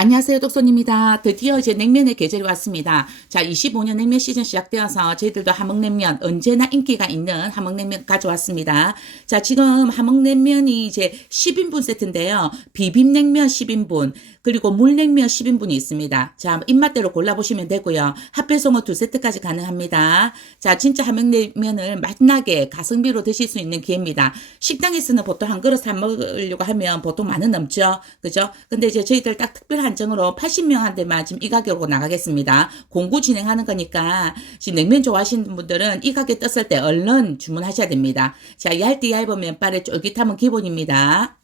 안녕하세요, 독손입니다. 드디어 이제 냉면의 계절이 왔습니다. 자, 25년 냉면 시즌 시작되어서 저희들도 함흥냉면 언제나 인기가 있는 함흥냉면 가져왔습니다. 자, 지금 함흥냉면이 이제 10인분 세트인데요. 비빔냉면 10인분, 그리고 물냉면 10인분이 있습니다. 자, 입맛대로 골라보시면 되고요. 핫배송어 2세트까지 가능합니다. 자, 진짜 함흥냉면을 맛나게 가성비로 드실 수 있는 기회입니다. 식당에서는 보통 한 그릇 사 먹으려고 하면 보통 10,000원 넘죠. 그죠? 근데 이제 저희들 딱 특별한 한정으로 80명한테만 지금 이 가격으로 나가겠습니다. 공구 진행하는 거니까 지금 냉면 좋아하시는 분들은 이 가격 떴을 때 얼른 주문하셔야 됩니다. 자, 얇디 얇은 면발에 쫄깃함은 기본입니다.